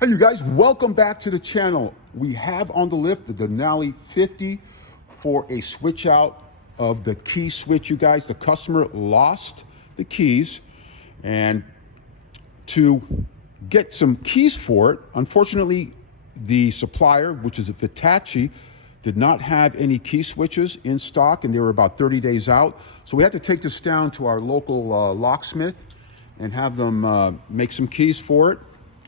Hey you guys, welcome back to the channel. We have on the lift the Denali 50 for a switch out of the key switch. You guys, the customer lost the keys, and to get some keys for it, unfortunately the supplier, which is a Vitacci, did not have any key switches in stock, and they were about 30 days out. So we had to take this down to our local locksmith and have them make some keys for it.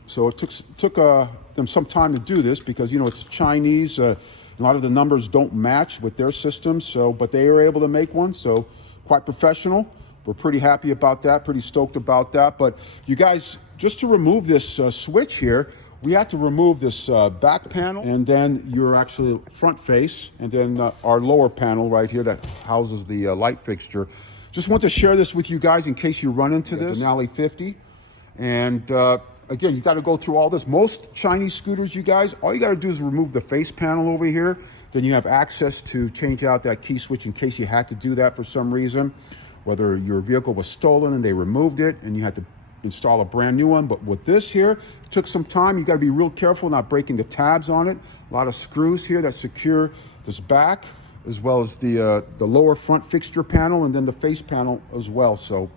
So it took them some time to do this because, you know, it's Chinese. A lot of the numbers don't match with their systems. So, but they were able to make one. So quite professional. We're pretty happy about that. Pretty stoked about that. But you guys, just to remove this switch here, we had to remove this back panel and then your actually front face, and then our lower panel right here that houses the light fixture. Just want to share this with you guys in case you run into this Denali 50. And again, you got to go through all this. Most Chinese scooters, you guys, all you got to do is remove the face panel over here. Then you have access to change out that key switch in case you had to do that for some reason, whether your vehicle was stolen and they removed it and you had to install a brand new one. But with this here, it took some time. You got to be real careful not breaking the tabs on it. A lot of screws here that secure this back, as well as the lower front fixture panel and then the face panel as well. So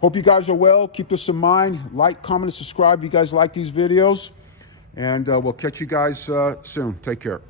hope you guys are well. Keep this in mind. Like, comment, and subscribe if you guys like these videos. And we'll catch you guys soon. Take care.